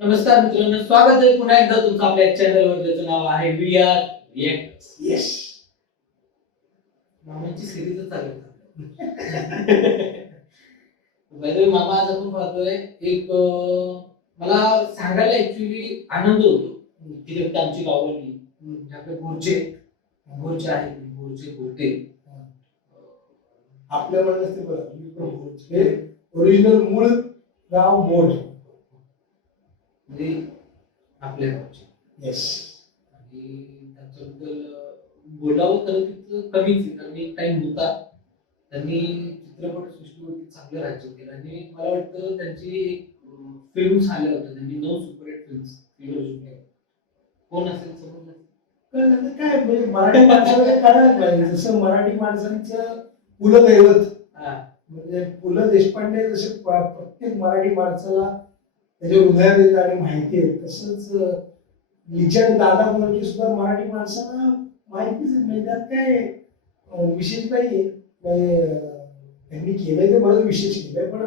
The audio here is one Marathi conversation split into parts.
नमस्कार मित्रांनो, स्वागत आहे पुन्हा एकदा तुमचं आपल्या चॅनलवर, ज्याचं नाव आहे वी आर रिएक्टर्स. येस. मामाची सिरीजच चालू मामा आज आपण पाहतोय एक मला सांगायला ऍक्च्युली आनंद होतो की आमची गावाली आपले गोरचे आहेत, गोरचे गोटे आपल्या मनात ते बरं हे ओरिजिनल मूळ गाव मोठ म्हणजे आपल्या गावचे. येस. आणि त्यांच्याबद्दल बोलावं तर तिथं कमीच आहे, कारण एक टाइम होता त्यांनी चित्रपट सृष्टीवरती चांगलं राज्य केलं आणि मला वाटतं त्यांची फिल्म्स आल्या होत्या, त्यांनी 9 सुपरहिट फिल्म्स कोण असेल समजलं काय म्हणजे मराठी माणसाला कळायला पाहिजे. जसं मराठी माणसांचं कुलदैवत म्हणजे पु ल देशपांडे जसे प्रत्येक मराठी माणसाला त्याच्या हृदयात येत आणि माहिती आहे, तसंच लिचड दादा बोलके सुद्धा मराठी माणसाला माहितीच आहे. म्हणजे त्यात काय विशेष नाहीये. त्यांनी केलंय ते बरंच विशेष केलंय, पण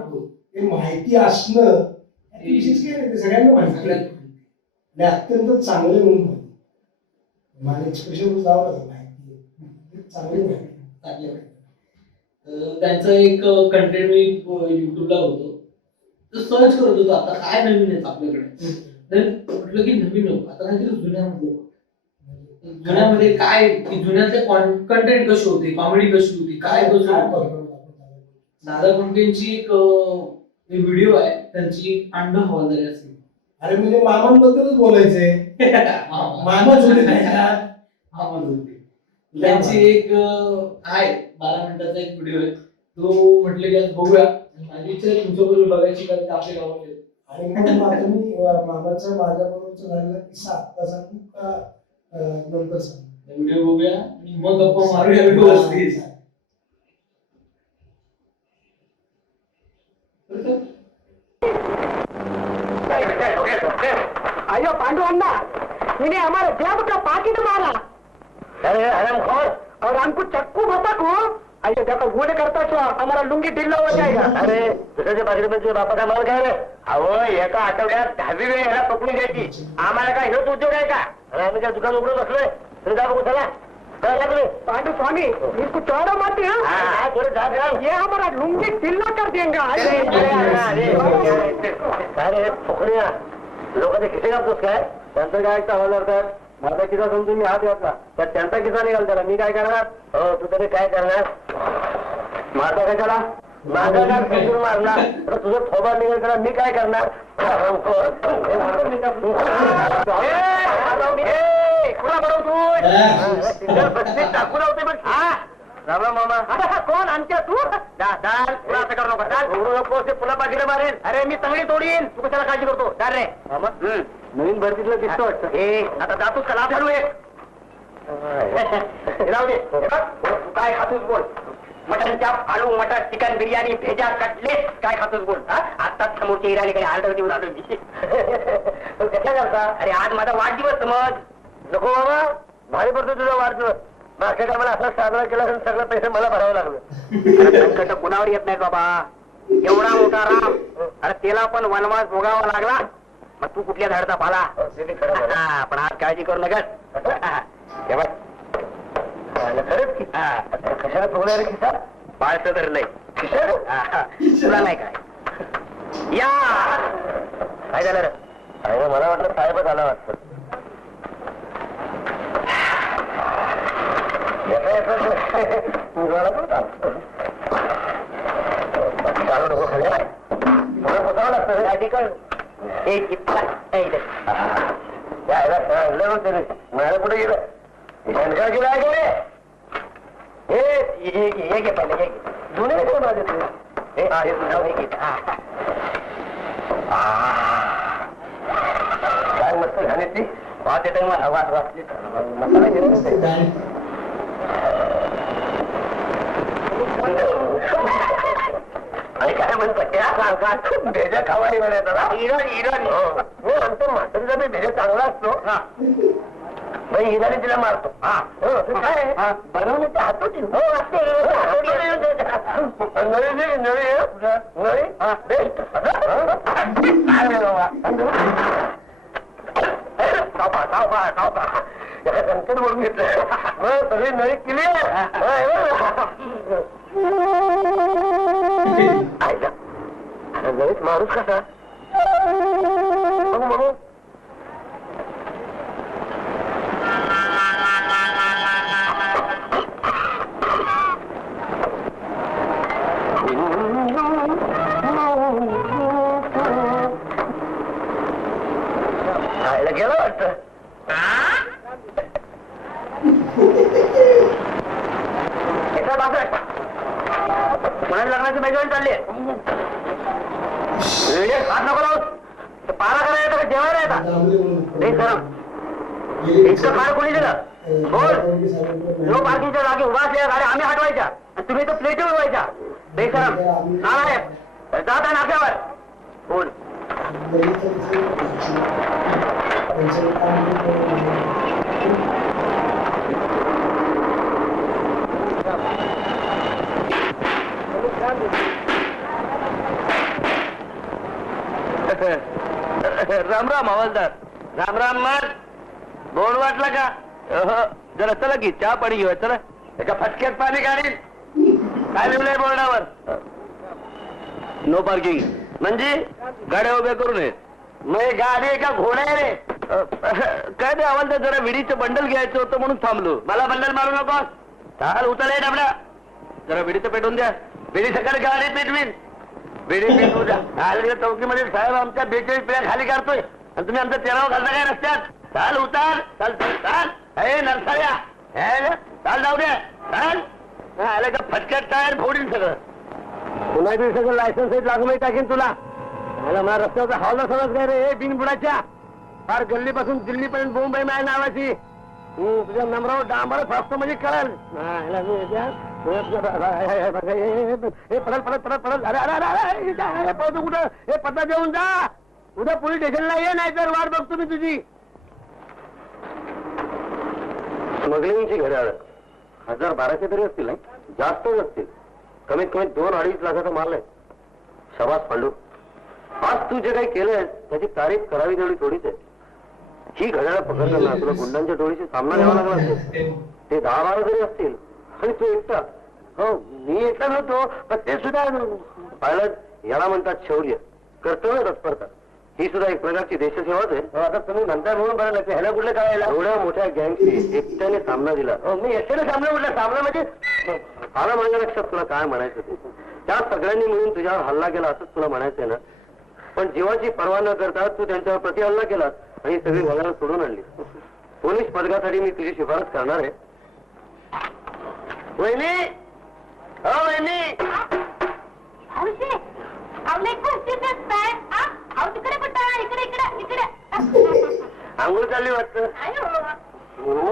ते माहिती असणं विशेष काय नाही, ते सगळ्यांना माहिती आहे आणि अत्यंत चांगले म्हणून माहिती. माझं एक्सप्रेशन जावं माहिती चांगली माहिती. त्यांचं एक कंटेंट मी युट्यूबला होतो, तर सर्च करत होतो आता काय नवीन आहे आपल्याकडे. तर म्हटलं की नवीन नको, आता काहीतरी जुन्यामध्ये काय की जुन्यातले कंटेंट कसे होते, कॉमेडी कशी होती, काय दादा कोंडकेंची एक व्हिडिओ आहे त्यांची, अंड हवालदारी असेल. अरे म्हणजे मामांबद्दलच बोलायचंय. मामाच होते मामाच होते. त्यांची एक आहे 12 मिनिटाचा एक व्हिडिओ आहे, तो म्हटलं की आज बघूया. माझी इच्छा आहे तुमच्याबरोबर बघायची, कारण ते आपल्या गावात आणि मग आता मी मामाचा माझ्याबरोबरचा झालेला किस्सा आत्ता सांगू का नंतर सांगू? व्हिडिओ बघूया आणि मग गप्पा मारूया व्हिडिओ असते. अयो पांडु अन्ना, इन्हें हमारे जब का पाकिट मारा। अरे हरामखोर, और हमको चक्कू बता को। अयो देखो गुड़ करता तो हमारा लुंगी ढिल्ला हो जाएगा। अरे दुसऱ्याच्या पाकिट मध्ये बापा का माल काय रे? अहो एका आठवड्यात 10वी वेळ ह्याला पकडून घ्यायची. आम्हाला काय हेच उद्योग आहे का? अरे आम्ही काय दुकान उघडून बसलोय? तुम्ही जा बघू चला. पांडु स्वामी, इनको चौड़ा मत है। हाँ, थोड़े जा। ये हमारा लुंगी ढिल्ला कर देंगे। अरे फुकरिया, लोकांचे खिसे कापतोस काय? त्यांचं काय ऐकता हवालदार तर माझा किस्सा समजून मी हात घातला तर त्यांचा किस्सा निघाल त्याला. मी काय करणार? हो तू तरी काय करणार? माझा कशाला? माझा काय समजून मारला तर तुझं थोबा निघेल त्याला मी काय करणार? टाकू लावते बघ. राम राम मामा. कोण आमच्या तू? दाल पुला असं करू नको. पुला पाकिट मारेल. अरे मी चांगली तोडीन, तू कशाला काळजी करतो? चाल रे मामा. नवीन भरतीतलं दिसतो वाटतं. ए आता जातोस का? लाभ घालू जाऊ दे. तू काय खातोस बोल? मटन चाप, आलू मटर, चिकन बिर्याणी, भेजा, कटलेट, काय खातोस बोल? आत्ताच समोरच्या इराणीकडे ऑर्डर देऊन आलो मी. कशा करता? अरे आज माझा वाढदिवस समज. नको बाबा, भारी पडतो तुझा वाढदिवस. मागच्या टायमाला असला साजरा केला तर सगळं पैसे मला भरावं लागलं. संकट कुणावर येत नाहीत बाबा. एवढा मोठा राम, अरे त्याला पण वनवास भोगावा लागला. मग तू कुठल्या झाडचा पाला? पण आज काळजी करू नका. खरंच की कशाला ठोकला रे खिसा? बाळचं धरलंय तुला नाही काय? या काय झालं रे? अरे मला वाटलं साहेबच आला वाटतं. चालू नको खाली मला बसावं लागतं रे. ठिकाण मला कुठे गेलं? शंका गेला गेले. हे घे पहिले हे जुने माझे तुम्ही काय मस्त घाणे ती वाच येते मला वाचली मसाला घेत आणि काय म्हणतात भेजा खावाही म्हणायचा ना. इराणी इराणी हो आमचं म्हातारीचा मी भेजा चांगला असतो. बाई हिराने तिला मारतो. हा काय बनवण्याच्या हातोटी. हो असते नळी नळी नळी संकट बोलून घेतलं सगळी नळी केली. नळीत माणूस कसा म्हणून गेलं वाटत. कोणाच्या लग्नाची मेजवानी चालली आहे. हात नको लावूस. पारा करायला येतं का जेवायला येतात. इतकं खाणं कोणी दिलं. बोल. नो पार्किंगच्या जागी उभा असलेल्या गाड्या आम्ही हटवायच्या आणि तुम्ही तर प्लेटी उडवायच्या. बेशरम नालायक जात आहे नाक्यावर. बोल. राम राम हवालदार. राम राम मग बोर्ड वाटला का. जरा चला की चहा पाणी घेऊया. चला एका फटक्यात पाणी काढील. काय लिहिलंय बोर्डावर. नो पार्किंग म्हणजे गाड्या उभ्या करू नये. मग गाडी का घोडा आहे रे. काय ते हवालदार जरा विडीचं बंडल घ्यायचं होतं म्हणून थांबलो. मला बंडल मारू नको. चाल उचल डबडा. जरा विडीचं पेटवून द्या. विडी सकाळी गाडी पेटवीन. विडी पेटवू द्या. चौकीमध्ये साहेब आमच्या 42 पिढ्या खाली काढतोय आणि तुम्ही आमचं तेराव घालता काय रस्त्यात. चाल उतार. चाल चाल चाल. हे नरसाळ्या चाल जाऊ द्या. चाल आलं का फटक्यात टायर फोडीन सगळं. पुन्हा बी सगळं लायसन्स लागून टाकेन तुला. मला रस्त्याचा हवाला समज काय रे बिनबुडाच्या. फार गल्लीपासून दिल्लीपर्यंत बोंबाई माय नावाची. तुझ्या नंबरावर डांबर फासतो म्हणजे कळेल. पडत अरे अरे पळतो कुठं. हे पत्ता देऊन जा. उद्या पोलीस स्टेशनला ये नाही तर वाट बघतो मी तुझी. स्मगलिंगची घड्याळ 1000-1200 तरी असतील. नाही जास्तच असतील. कमीत कमी 2-2.5 लाखाचा माल आहे. शबास पांडू. आज तू जे काही केलंय त्याची तारीफ करावी तेवढी थोडीच आहे. ही घड्याळ पकडताना तुला गुंडांच्या टोळीशी सामना द्यावा लागला असेल. ते 10-12 जरी असतील आणि तू एकटा. हो मी एकटा नव्हतो पण ते सुद्धा पाहिलं. याला म्हणतात शौर्य कर्तव्य तत्परता. ही सुद्धा एक प्रकारची देशसेवाच आहे. आता तुम्ही म्हणता म्हणून बरं लागते. ह्याला कुठलं कळायला. एवढ्या मोठ्या गँगशी एकट्याने सामना दिला. मी एकट्याने सामना म्हटलं. सामना म्हणजे मला माझ्या लक्षात तुला काय म्हणायचं ते. त्या सगळ्यांनी मिळून तुझ्यावर हल्ला केला असंच तुला म्हणायचंय ना. पण जीवाची पर्वा न करता तू त्यांच्यावर प्रति हल्ला केलास आणि सगळी वगैरे सोडून आणली. पोलीस पदकासाठी मी तुझी शिफारस करणार आहे. वहिनी हो वहिनी. आंघोळ चालली वाटतं.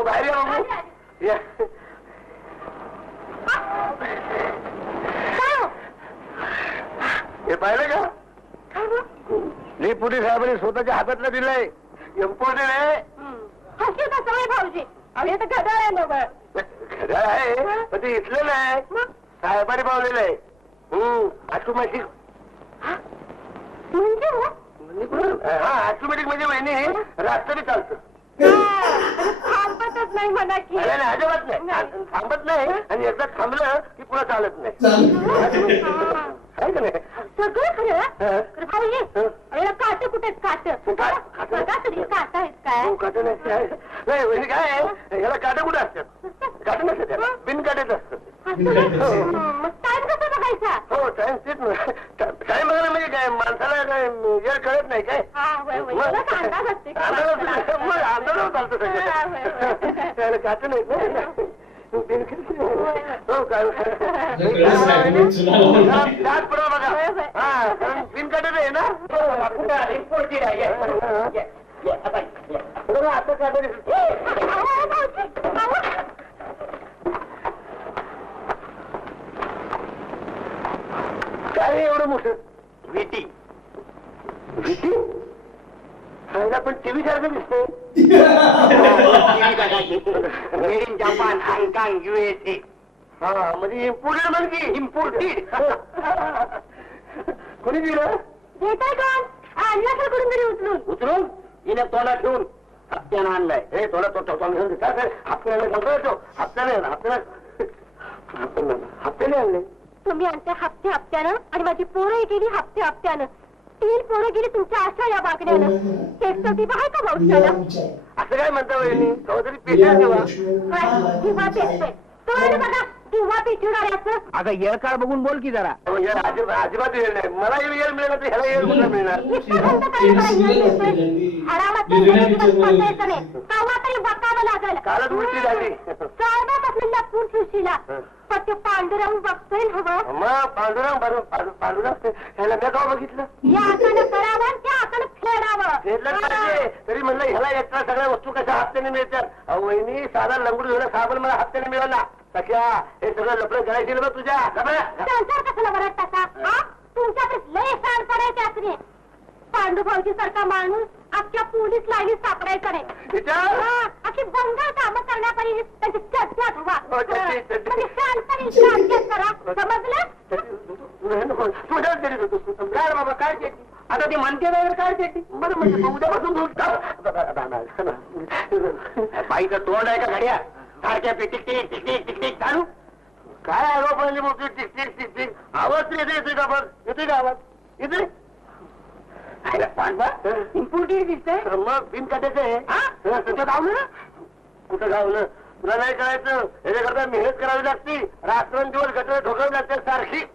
बाहेर या. हे पाहिलं का. पुढे साहेबांनी स्वतःच्या हातातलं दिलंय. इम्पॉर्टंट आहे. भाऊजी घड्याळ आहे ना. घड्याळ आहे पण ते इथलं नाही. साहेबांनी पावलेलं आहे. ऑटोमॅटिक. हा ऑटोमॅटिक म्हणजे वहिनी रात्री चालतं. थांबतच नाही म्हणा की. अजिबात नाही. थांबत नाही आणि एकदा थांबलं की पुन्हा चालत नाही. का नाही सगळं खरं. भाऊजी काट कुठे काट तरी काट आहेत काय. नाही वहिनी काय याला काटे कुठे असतात. काटे नसतात बिन काटेच असतात. मग टाइम कसा बघायचा. हो टाइम तेच टाइम बघायला म्हणजे काय माणसाला काय वेळ कळत नाही काय. अंदाजावर चालतं सगळं. काटे नाही दात पडा बघा. हा कारण बिन काटेच आहे ना. आता काटे काय एवढं मोठं. विटी विटी पण टीव्ही सारखं दिसतंय. मेड इन जपान हाँगकाँग USA. हा म्हणजे इम्पोर्टेड म्हणजे इम्पोर्टेड. कोणी दिलं देताय कोण? आणला तर करून तरी उचलून. उतरून हिने तोंडात ठेवून हप्त्यानं आणलाय. हे थोडा तो हप्त्याला हप्त्याने आणले. तुम्ही आणते हप्त्यानं आणि माझी पोरं गेली हप्त्यानं. 3 पोरं गेली तुमच्या अशा या वागण्यानं. तेच तर ती आहे का भाऊसाला? असं काय म्हणता वहिनी कधीतरी पेशा ठेवा. किंवा पेटते तो बघा किंवा पेटवणाऱ्याचं. अगं येळ काळ बघून बोल की जरा. अजिबात येळ नाही. मला येळ मिळणार तर ह्याला येळ कुठं मिळणार. कालच उलटी झाली. लपून सुशीला पण ते पांडुरंग बघतोय हवं. मग पांडुरंग ह्याला मी का बघितलं. या हातानं करावं त्या हातानं फेडावं. घेतलं पाहिजे. तरी म्हणलं ह्याला एक्स्ट्रा सगळ्या वस्तू कशा हप्त्याने मिळतात. अहो वहिनी साधा लंगूड झाला साबण मला हप्त्याने मिळाला. सख्या हे सगळं लफडं करायची ना तुझ्या. संसार कशाला बरं टाका. तुमच्याकडे लय शान पडायचे असणे. पांडुभाऊजी सारखा माणूस अख्ख्या पोलीस लाईनीत सापडायचा नाही. अशी बंगाल कामं करण्यापर्यंत त्याची चर्चा हवा. म्हणजे शांतपणे करा समजलं. काय बाबा काय केली आता ती म्हणते नाही काय केली. बरं म्हणजे उद्यापासून बाईचं तोंड आहे का घड्या सारख्या tick tick tick tick tick tick चालू. काय आरोप म्हणजे मग टिक टिक टिक टिक आवाज येते का बघ. येते का आवाज येते. इम्पोर्टेड दिसतंय. मग बिन कटायचं आहे. कुठं गावलं ना कुठं गावलं तुला नाही करायचं. याच्याकरता मेहनत करावी लागते. रात्रंदिवस गटर ठोकावी लागते सारखी.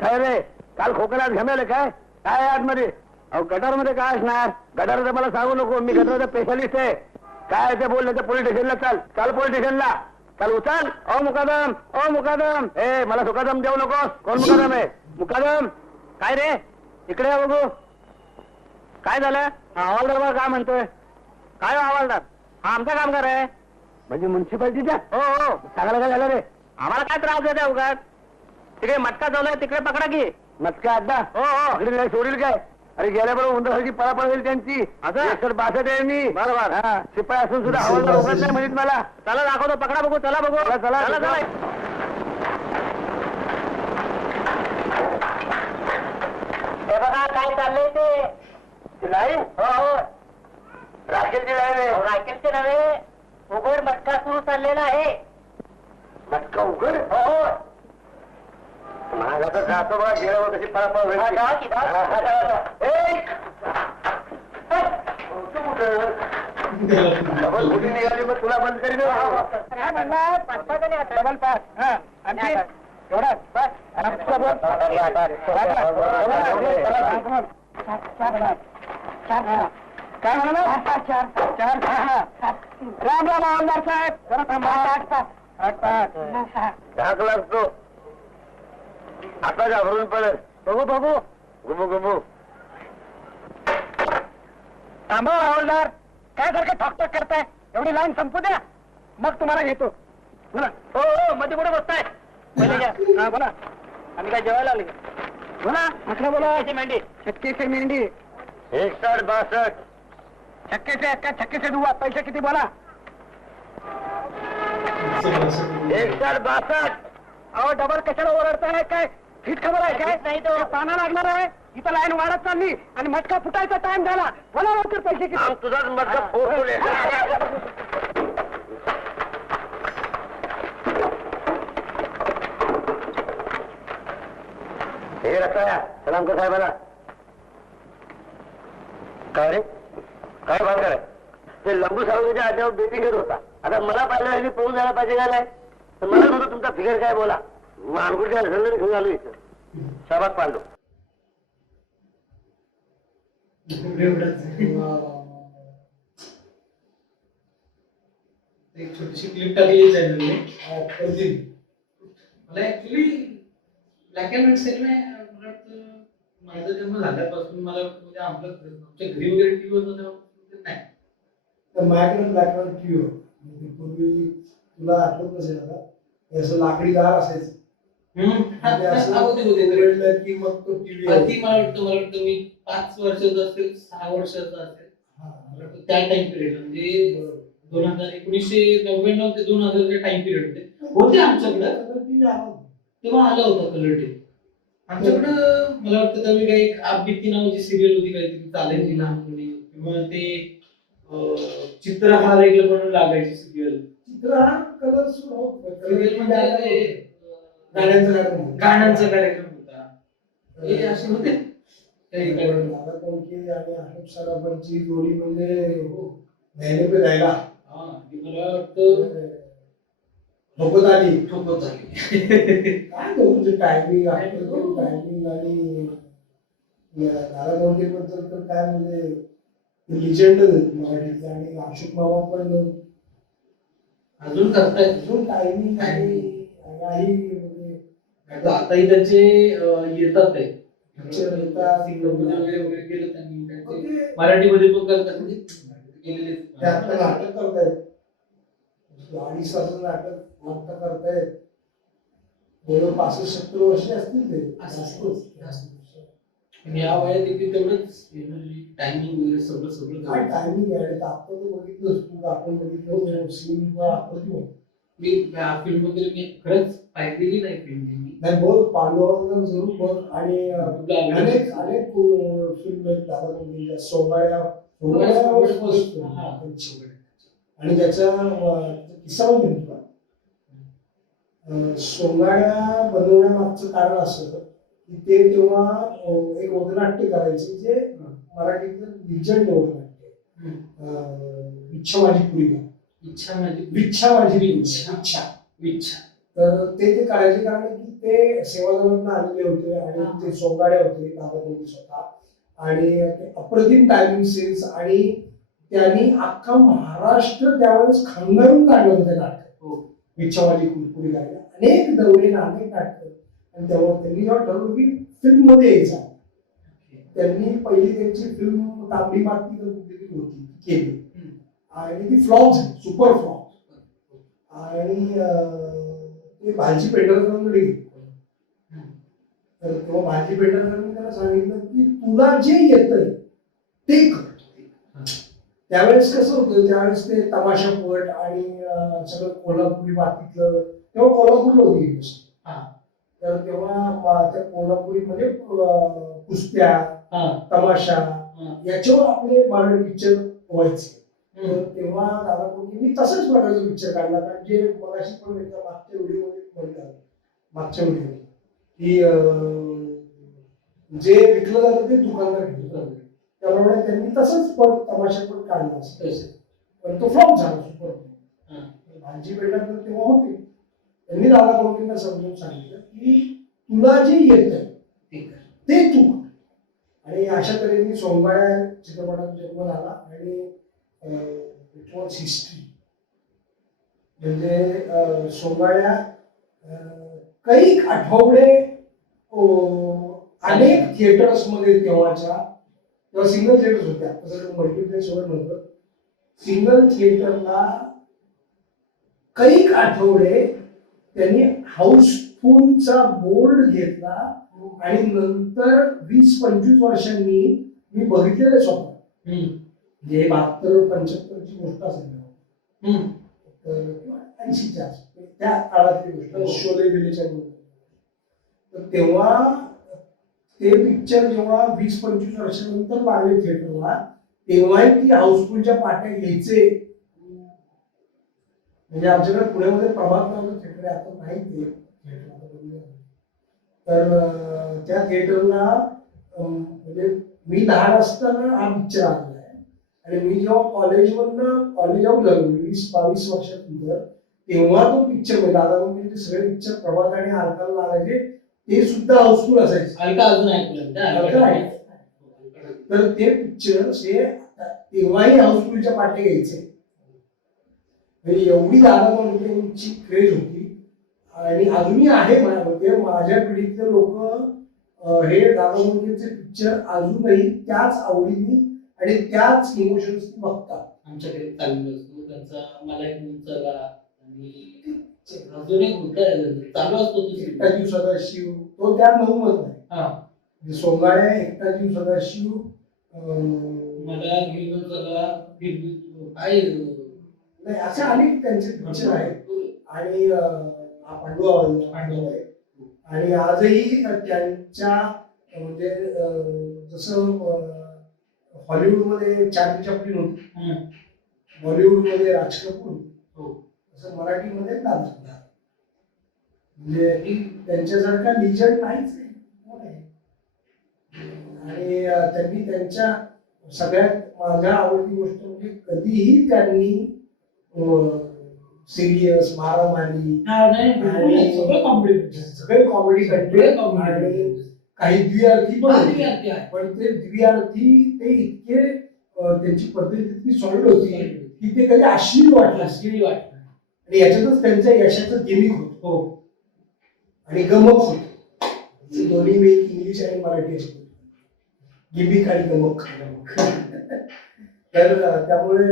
काय रे काल खोकल्यात घमेले काय काय आतमध्ये. अहो गटारमध्ये काय असणार. गटार मला सांगू नको. मी गटारचा स्पेशलिस्ट आहे. काय ते बोलले तर पोलीस स्टेशनला चाल. चाल पोलीस स्टेशनला चाल. उचल. ओ मुकादम ए मला सुकादम देऊ नकोस. कोण मुकादम आहे. मुकादम काय रे इकडे या बघू. काय झालं. हवालदार बघा काय म्हणतोय. काय हवालदार हा आमचा कामगार आहे. म्हणजे म्युन्सिपाल्टीचा. हो हो सांगायला काय झालं रे. आम्हाला काय त्रास देते उगाच. तिकडे मटका चालू तिकडे पकडा की. मटका अड्डा हो हो तिकडे नाही सोडील काय. अरे गेल्याबरोबर उंदराची पळापळ होईल त्यांची. असं 62 आहे मी. बरोबर हा शिपाई असून सुद्धा हवालदार उघडत नाही म्हणत मला. चला दाखवतो पकडा बघू. चला बघू. चला चला हे बघा काय चाललंय ते लाईन. हो हो राखेलची लाईन आहे. राखेलचे नव्हे उघड मटका सुरू चाललेला आहे. मटका उघड हो हो महागाचं जातो बघा गेल्यावर कशी पळापळ होईल. डबल फुटी निघाली मग तुला बंद करी काय म्हणणार. 5 डबल 5 आणखी एवढा काय म्हणा 4 राम राम आमदार साहेब जरा थांबा. 8 लागतो. आता घाबरून पडेल. बघू बघू गुबू गुबू थांबा हवालदार. काय सारखं ठॉकटॉक करताय. एवढी लाईन संपू द्या मग तुम्हाला घेतो. बोला. हो हो मध्ये कुठे बसताय. हा बोला. आम्ही काय जेवायला आले. बोला म्हटलं बोला. मेंढी 36 मेंढी 61 62 छक्के दुवा. पैसे किती बोला. 61 अहो डबल कशाला ओरडताय. काय फिट खबर आहे काय. नाही तो पाना लागणार आहे. इथं लाईन वाढत चालली आणि मटका फुटायचा टाइम झाला. बोला लवकर पैसे किती. तुझाच मटका फोडले. हे रस्ता सलामकर साहेबाला. काय रे काय भानगड आहे. ते लंबू सावंतच्या आड्यावर बेटी घेत होता. आता मला पाहिलं आणि पळून जायला पाहिजे काय नाही. तर मला म्हणतो तुमचा फिगर काय बोला. मानगुडच्या घरला घेऊन आलो इथं. शाबास पांडू. एक छोटीशी क्लिप टाकली चॅनलने. कधी मला actually black and white cinema मला वाटतं माझा जन्म झाल्यापासून मला म्हणजे आमच्या घरी वगैरे टीव्ही होतं तेव्हा नाही. तर माझ्याकडे ब्लॅक अँड टीव्ही होती. पूर्वी तुला आठवत नसेल आता हे असं लाकडी दार असायचं. म्हणजे असं उघडलं की मग तो टीव्ही अगदी मला वाटतं मी 5 वर्षाचा असेल 6 वर्षाचा असेल मला वाटतं त्या टाइम पिरियड म्हणजे 1999 ते 2000 चे टाइम पिरियड होते आमच्याकडं. तेव्हा आला होता कलर टीव्ही आमच्याकडं. मला वाटतं त्यावेळी काही एक आपबीती नावाची सिरियल होती काहीतरी चालायची लहानपणी किंवा ते चित्रहार एक म्हणून लागायची सिरियल. चित्रहार कलर सुरू होत सिरियल म्हणजे ते, गाण्यांचा कार्यक्रम होता. हे असे होते काही कार्यक्रम. दादा कोंडके आणि अशोक सराफांची जोडी म्हणजे नेहमी पे राहिला. हा ती मला वाटतं ठोकत आली काय दोघांचे टायमिंग टायमिंग आणि दादा कोंडके बद्दल तर काय म्हणजे लिजेंड मराठीचे. आणि अशोक मामा पण अजून करतायत. अजून टायमिंग आणि आताही त्यांचे येतात आहे पिक्चर येतात. वगैरे केलं त्यांनी त्यांचे मराठीमध्ये पण करतात म्हणजे केलेले. ते आता नाटक करतायत. 2.5 तासाचं नाटक आता करतायत. 65-70 वर्ष असतील ते. आणि या वयात देखील तेवढंच टायमिंग वगैरे सगळं काय टायमिंग आहे. आता तर बघितलं तू आपण बघितलं सीन आपण मी फिल्म वगैरे मी खरंच पाहिलेली नाही फिल्म. नाही बघ पांडुरंग जरूर बघ. आणि अनेक अनेक फिल्म दादा कोंडकेंच्या सोंगाड्या आणि त्याचा किस्सा पण घेतो. सोंगाड्या बनवण्यामागचं कारण असं की ते तेव्हा एक वगनाट्य करायचे जे मराठीतलं लिजंड वगनाट्य. इच्छा माझी पुरी इच्छा माझी विच्छा माझी इच्छा इच्छा. तर ते करायचे कारण की ते सेवादलातून आलेले होते आणि ते सोंगाड्या होते दादा कोंडके स्वतः. आणि अप्रतिम टायमिंग सेन्स आणि त्यांनी अख्खा महाराष्ट्र त्यावेळेस खंगारून काढलं होतं नाटक. इच्छा माझी पुरी करायला अनेक दौरे अनेक नाटकं. आणि तेव्हा त्यांनी जेव्हा ठरवलं की फिल्म मध्ये यायचा त्यांनी पहिली त्यांची फिल्म तांबडी माती कुठली होती केली आणि ती फ्लॉप झाली. Super flop. आणि ते भाजी पेंढरकरांकडे गेले. तर तेव्हा भाजी पेंढरकरांनी त्याला सांगितलं की तुला जे येतंय ते कर. त्यावेळेस कसं होतं त्यावेळेस ते तमाशापट आणि सगळं कोल्हापुरी मातीतलं तेव्हा कोल्हापूरला होती इंडस्ट्री. तर तेव्हा त्या कोल्हापुरी म्हणजे कुस्त्या तमाशा याच्यावर आपले मराठी पिक्चर व्हायचे. तेव्हा दादा कोंडकेंनी तसंच प्रकारचं पिक्चर काढला. कारण जे मगाशी पण मागच्या व्हिडिओमध्ये म्हणतात मागच्या व्हिडिओ की जे विकलं जातं ते दुकानदार घेतो. त्याप्रमाणे त्यांनी तसंच पण तमाशा पण काढला असं. पण तो फ्लॉप झाला सुपर. भाजी पेंढरकर तेव्हा होते. त्यांनी दादा कोंडकेंना समजून सांगितलं की तुला जे येतं ते तू. आणि अशा तऱ्हेने सोंगाड्या चित्रपटाचा जन्म झाला. आणि इट वॉज हिस्ट्री. म्हणजे सोंगाड्या काही आठवडे अनेक थिएटर्स मध्ये तेव्हा सिंगल थिएटर्स होत्या. तसं मल्टिप्लेक्स वगैरे नव्हतं. सिंगल थिएटरला काही आठवडे त्यांनी हाऊसफुलचा बोर्ड घेतला. आणि नंतर 20-25 वर्षांनी मी बघितलेलं स्वतः. म्हणजे 72-75 गोष्ट असेल किंवा 80च्या त्या काळातली गोष्ट. शोले बिलेच्या गोष्ट. तर तेव्हा ते पिक्चर जेव्हा 20-25 वर्षानंतर लागले थिएटरला तेव्हा ती हाऊसफुलच्या पाट्या घ्यायचे. म्हणजे आमच्याकडे पुण्यामध्ये प्रभात नावाचं थिएटर आहे. आता नाही ते तर त्या थिएटरला म्हणजे मी लहान असताना हा पिक्चर आलेला आहे. आणि मी जेव्हा कॉलेज आऊट झालो 20-22 वर्षानंतर तेव्हा तो पिक्चर म्हणजे दादा कोंडकेंचे सगळे पिक्चर प्रभात आणि अलकाला लागायचे. ते सुद्धा हाऊसफुल असायचे. अलका अजून ऐकलं तर ते पिक्चर तेव्हाही हाऊसफुलच्या पाट्या घ्यायचे. म्हणजे एवढी दादा कोंडकेंची क्रेज होती आणि अजूनही आहे माझ्या मते. माझ्या पिढीतले लोक हे दादा कोंडकेंचे पिक्चर अजूनही त्याच आवडीने आणि त्याच इमोशन्स बघतात. आमच्याकडे चालू असतो त्यांचा मला एक मूल चला आणि अजून एक मुद्दा आहे त्यांचा. चालू असतो तो एकटा जीव सदाशिव तो त्या 9 मध्ये आहे. हा म्हणजे सोंगाड्या, एकटा जीव सदाशिव, मला घेऊन चला काय नाही असे अनेक त्यांचे पिक्चर आहेत. आणि पांडुआ आहे. आणि आजही त्यांच्या म्हणजे जसं हॉलिवूडमध्ये चार्ली चॅप्लिन होती, बॉलिवूडमध्ये राज कपूर हो. तसं मराठीमध्ये दादा. म्हणजे त्यांच्यासारखा लिजंड नाहीच आहे. कोण आहे? आणि त्यांनी त्यांच्या सगळ्यात माझ्या आवडती गोष्ट म्हणजे कधीही त्यांनी सिरियस, मारामारी सगळे कॉमेडी कंटेंट आणि काही द्विअर्थी पण होते. पण ते द्विअर्थी ते इतके त्यांची पद्धत इतकी सॉलिड होती की ते कधी अश्लील वाटलं आणि याच्यातच त्यांच्या यशाचं गिमिक होत आणि गमक होत. दोन्ही मी इंग्लिश आणि मराठी असतो, गिमिक आणि गमक. तर त्यामुळे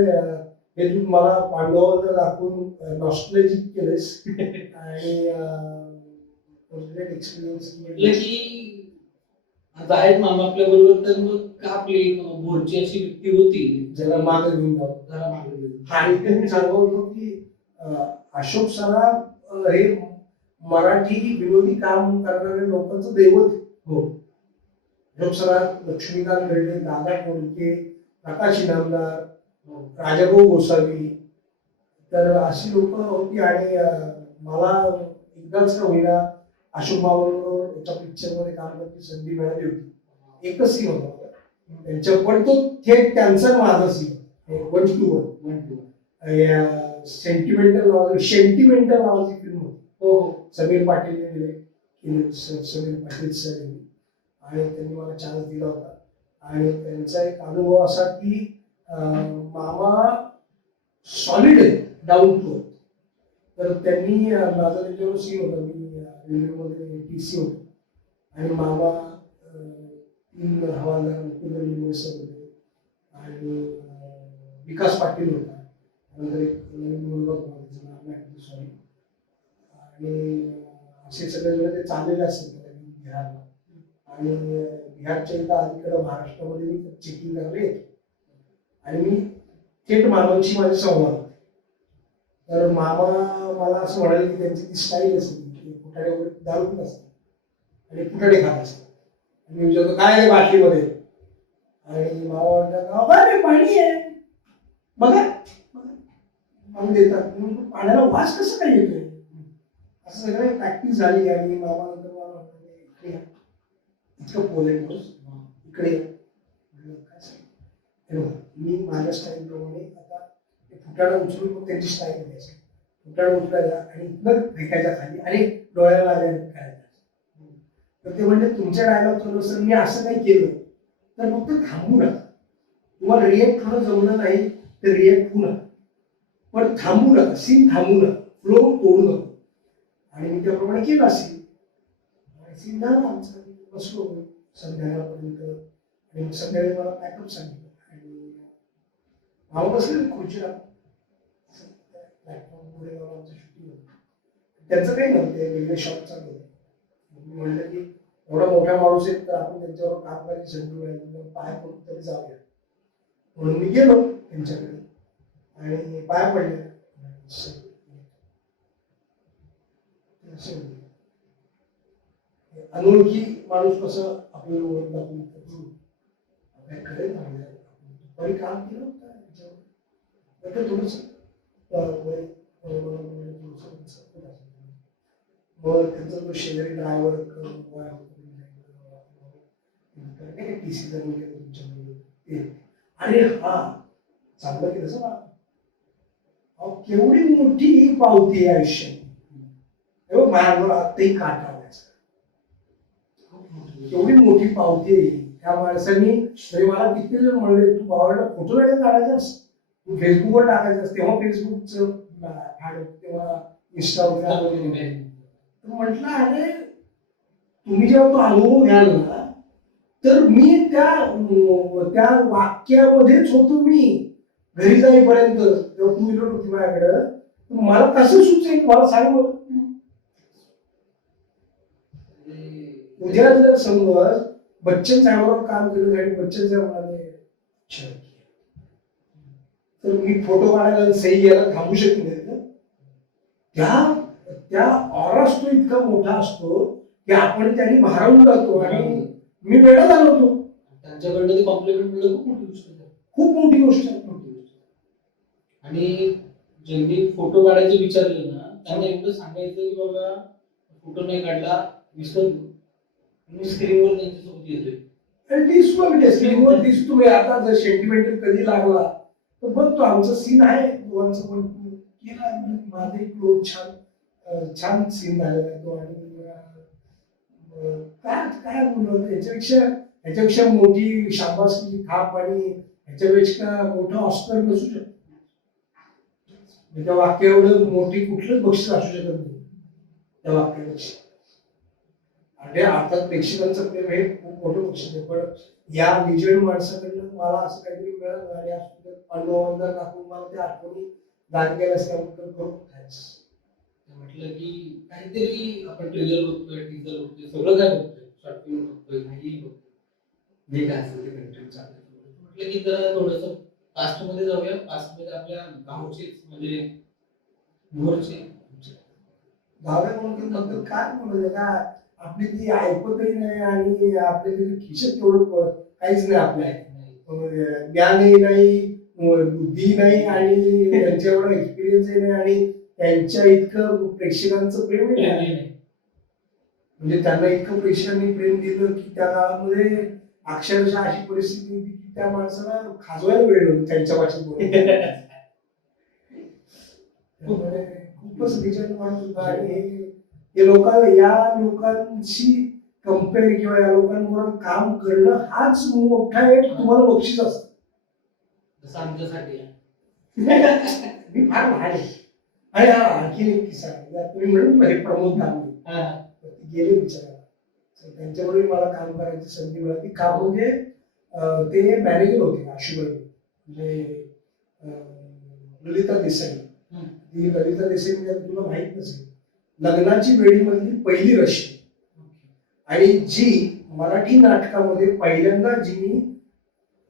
हे तू मला पांडवावर दाखवून नॉस्टॅल्जिक केलंस आणि एक्सपिरियन्स म्हटलं की आता आहेत मामा आपल्या बरोबर, तर मग का आपली भोरची अशी व्यक्ती होती ज्याला मागे घेऊन जाऊ. जरा मागे घेऊन. आणि ते मी सांगत होतो की अशोक सराफ हे मराठी विनोदी काम करणाऱ्या लोकांचं दैवत. हो. अशोक सराफ, लक्ष्मीकांत बेर्डे, दादा कोंडके, प्रकाश इनामदार, राजाभाऊ गोसावी, तर अशी लोक होती. आणि मला एकदाच का होईना अशोक बाबूबरोबर एका पिक्चर मध्ये काम करण्याची संधी मिळाली होती. एकच सीन होता त्यांच्या, पण तो थेट त्यांचा माझा सीन 1:1 सेंटिमेंटल नावाची फिल्म होती. समीर पाटील समीर पाटील सर यांनी, आणि त्यांनी मला चान्स दिला होता. आणि त्यांचा एक अनुभव असा की मामा सॉलिड आहे, डाऊन टू अर्थ. तर त्यांनी माझा त्याच्यावर सीन होता, मी रेल्वेमध्ये टीसी होतो आणि मामा 3 हवालदार मुकुंद लिंबे सर होते आणि विकास पाटील होता. नंतर एक नवीन मुलगा होता, त्याचं नाव नाही सॉरी. आणि असे सगळे जण ते चाललेले असतात बिहारला. आणि बिहारच्या इथं अलीकडं महाराष्ट्रामध्ये मी चेकिंग करायला येतो आणि मी थेट मामांशी माझे संवाद. तर मामा मला असं म्हणाले की त्यांची ती स्टाईल असते, फुटाडे वगैरे दारू पित असतात आणि फुटाडे खात असतात. आणि मी विचारतो काय आहे बाटलीमध्ये, आणि मामा म्हणतात पाणी आहे बघा, पाणी देतात. पाण्याला वास कसं काय येतोय, असं सगळं प्रॅक्टिस झाली. आणि मामा नंतर मला म्हणाले इतकं पोलेंड इकडे मी माझ्या स्टाईल प्रमाणे आता फुटाणा उचलून मग त्यांची स्टाईल द्यायची. फुटाणा उचलायचा आणि इथनं फेकायच्या खाली आणि डोळ्याला करायचा. तर ते म्हणजे तुमच्या डायलॉग चालू सर मी असं काही केलं तर फक्त थांबू नका. तुम्हाला रिएक्ट होणं जमलं नाही तर रिएक्ट होऊ नका, पण थांबू नका, सीन थांबू नका, फ्लो तोडू नका. आणि मी त्याप्रमाणे केला सीन झाला आमचा. बसलो संध्याकाळपर्यंत आणि संध्याकाळी मला पॅकअप सांगितलं आणि मामा बसले खुर्चीला प्लॅटफॉर्म पुढे जाऊन आमचं शूटिंग होतं. त्यांचं काही नव्हतं, ते वेगळे शॉट चालू होते. मी म्हणलं की एवढा मोठा माणूस आहे तर आपण त्यांच्यावर काम करायची संधी मिळाली, पाय पडून तरी जाऊया. म्हणून मी गेलो त्यांच्याकडे आणि पाय पडले. अनोळखी माणूस कसं आपल्याला ओळख दाखवून दुपारी काम केलं होतं त्याच्यावर थोडस मग त्यांचा जो शेजारी ड्रायव्हर टीसी जरून गेलं तुमच्याकडे. अरे हा चांगलं केलं सर, केवढी मोठी पावती आहे आयुष्यात. माझ्यावर आत्ताही काटा एवढी मोठी पावती आहे त्या माणसांनी. तरी मला किती जण म्हणले तू बावळला फोटो नाही काढायचास, तू फेसबुकवर टाकायचास. तेव्हा फेसबुकचं फॅड किंवा इंस्टा वगैरे आलं वगैरे. तर म्हटलं अरे तुम्ही जेव्हा तो अनुभव घ्याल ना तर मी त्या वाक्यामध्येच होतो मी घरी जाईपर्यंत जेव्हा टू व्हीलर होती माझ्याकडं तर मला कसं सुचेल मला सांग बरं. उद्या जर समज बच्चन साहेबांवर काम केलं आणि बच्चन साहेब म्हणाले "अच्छा, तर मी फोटो काढायला आणि सही घ्यायला थांबू शकत नाही का?" त्या ऑराच तो इतका मोठा असतो की आपण त्यांनी भारावून जातो आणि मी वेळा झालो होतो. त्यांच्याकडनं ते कॉम्प्लिमेंट मिळणं खूप मोठी गोष्ट आहे. खूप मोठी गोष्ट आहे. मोठी गोष्ट आहे. आणि ज्यांनी फोटो काढायचं विचारलं ना त्यांना एवढं सांगायचं की बाबा फोटो नाही काढला विसरतो मी स्क्रीनवर त्यांच्यासोबत येतोय. आणि दिसतो म्हणजे स्क्रीनवर दिसतो मी आता जर सेंटिमेंटल कधी लागला तर बघतो आमचा सीन आहे दोघांचं पण केला माझा एक क्लोज छान सीन झालेला आहे तो. आणि काय काय बोललो याच्यापेक्षा मोठी शाबासकीची थाप आणि ह्याच्यापेक्षा मोठा ऑस्कर नसू शकतो. त्या वाक्य एवढं मोठी कुठलंच बक्षीस असू शकत नाही त्या वाक्यापेक्षा. आणि अर्थात प्रेक्षकांचं प्रेम हे खूप मोठं बक्षीस आहे. पण या लिजंड माणसाकडनं मला असं काहीतरी मिळालं आणि अनुभवांना दाखवून मला त्या आठवणी जाग गेल्या त्याबद्दल खूप थँक्स. म्हटलं की काहीतरी आपण ट्रेलर बघतोय टीजर बघतोय सगळं काय बघतोय शॉर्ट फिल्म बघतोय काही बघतोय जे काय असेल ते कंटेंट चालतंय. म्हटलं की जरा थोडस पास्ट मध्ये जाऊया. पास्ट मध्ये आपल्या गावचेच म्हणजे भोरचे दहाव्या बद्दल काय बोलायचं का आपली ती ऐकतही नाही आणि आपल्या खिशात तेवढं काहीच नाही आपल्या ज्ञानही नाही बुद्धी नाही आणि त्यांच्या एवढा एक्सपिरियन्सही नाही आणि त्यांच्या इतकं प्रेक्षकांचं प्रेमही नाही. म्हणजे त्यांना इतकं प्रेक्षकांनी प्रेम दिलं की त्या काळामध्ये अक्षरशः अशी परिस्थिती होती की त्या माणसाला खाजवायला वेळ नव्हतं त्यांच्या भाषेत बोलायला. त्यामुळे खूपच विचार माणूस होता. आणि हे या लोकांशी कम्पेअर किंवा या लोकांबरोबर काम करणं हाच मोठा एक तुम्हाला बक्षीस असतं. जसं आमच्यासाठी आहे. मी फार लहान आहे. आणि हा आणखी एक किस्सा आहे. तुम्ही म्हणून हे प्रमोद दामले गेले विचारायला त्यांच्याबरोबर मला काम करायची संधी मिळाली. काम म्हणजे ते मॅनेजर होते आशुबाई म्हणजे ललिता देसाई. ती ललिता देसाई म्हणजे तुला माहित नसेल लग्नाची वेळी मधली पहिली रशी आणि जी मराठी नाटकामध्ये पहिल्यांदा जी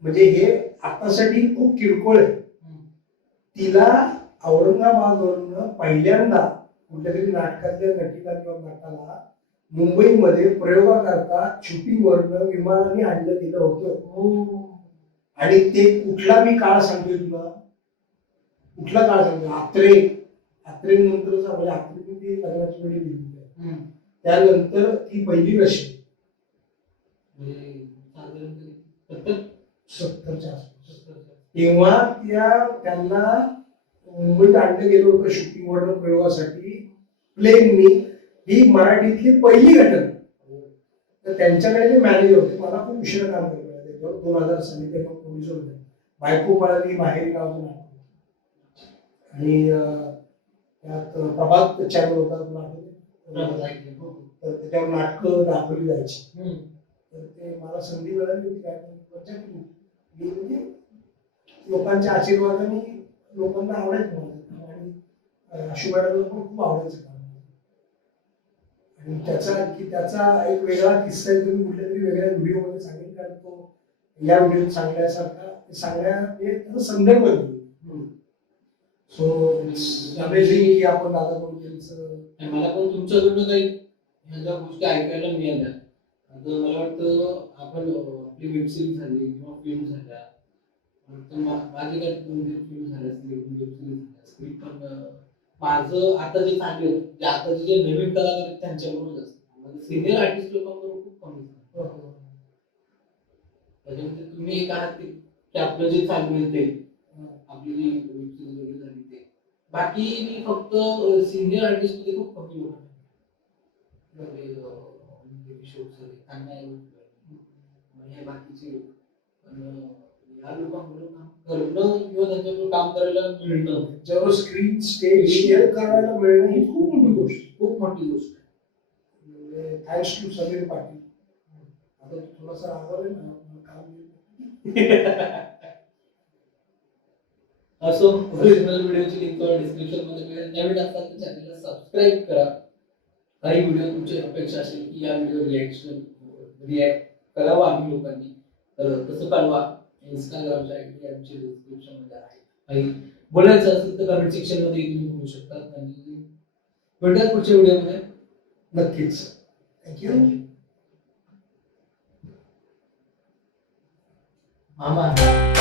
म्हणजे हे आतासाठी खूप किरकोळ आहे तिला औरंगाबादवरून पहिल्यांदा कुठल्या तरी नाटकातल्या नटीला किंवा नटाला मुंबईमध्ये प्रयोगाकरता शूटिंगवरनं विमानाने आणलं गेलं होतं. आणि ते कुठला मी काळ सांगतोय तुला कुठला काळ सांगतोय आत्रे नंतरच म्हणजे आत्रे ती लग्नाची वेळी लिहिली आहे. त्यानंतर ती पहिली रशी 70च्या आसपास तेव्हा त्यांना मुंबईत आणलं गेलं होतं शूटिंगवरनं प्रयोगासाठी प्लेननी. ही मराठीतली पहिली घटना. तर त्यांच्याकडे ते मॅनेजर होते. मला खूप उशिरा काम करायला त्याच्यावर 2000 साली तेव्हा प्रोड्युसर होते. बायको पळाली माहेरी नावाचं नाटक आणि त्यात प्रभात चॅनल होता तर त्याच्यावर नाटकं दाखवली जायची. तर ते मला संधी मिळाली होती म्हणजे लोकांच्या आशीर्वादाने लोकांना आवडायचं मला आणि आशुबाईला पण खूप आवडायचं काम. आणि त्याचा एक वेगळा किस्सा आहे. तुम्ही कुठल्या तरी वेगळ्या व्हिडिओमध्ये सांगेल कारण तो या व्हिडिओत सांगण्यासारखा त्याचा संदर्भ सो अमेझिंग की आपण दादा कोणत्यांचं मला पण तुमच्याकडनं काही ह्या गोष्टी ऐकायला मिळाल्या. आता मला वाटतं आपण आपली वेबसिरीज झाली किंवा फिल्म झाल्या माझे काय 2-3 फिल्म झाल्या वेबसिरीज झाल्या स्क्रिप्ट पण माझं आता जे चालू आहे जे आताचे जे नवीन कलाकार आहेत त्यांच्याबरोबर असतं सिनियर आर्टिस्ट लोकांबरोबर खूप कमी त्याच्यामध्ये तुम्ही एक आहात की आपलं जे चालू आहे ते आपली जी वेबसिरीज वगैरे झाली ते बाकी मी फक्त सिनियर आर्टिस्ट मध्ये खूप कमी लोक हे बाकीचे या लोकांबरोबर काम करणं किंवा त्यांच्याबरोबर काम करायला मिळणं, ज्यावर स्क्रीन स्टेज शेअर करायला मिळणं ही खूप मोठी गोष्ट आहे. खूप मोठी गोष्ट आहे. म्हणजे थँक्स टू समीर पाटील. आता तू थोडासा आजारी आहे ना, मला काम असो, ओरिजिनल व्हिडिओची लिंक डिस्क्रिप्शन मध्ये मिळेल. नवीन असाल तर चॅनलला सबस्क्राईब करा. काही व्हिडिओ तुमची अपेक्षा असेल की या व्हिडिओ रिॲक्ट करावा आम्ही लोकांनी, तर तसं कळवा. इंस्टाग्रामच्या आयडी आमची डिस्क्रिप्शन मध्ये आहे. काही बोलायचं असेल तर कमेंट सेक्शन मध्ये तुम्ही बोलू शकता. आणि भेटूया पुढच्या व्हिडिओमध्ये. नक्कीच. थँक्यू. मामा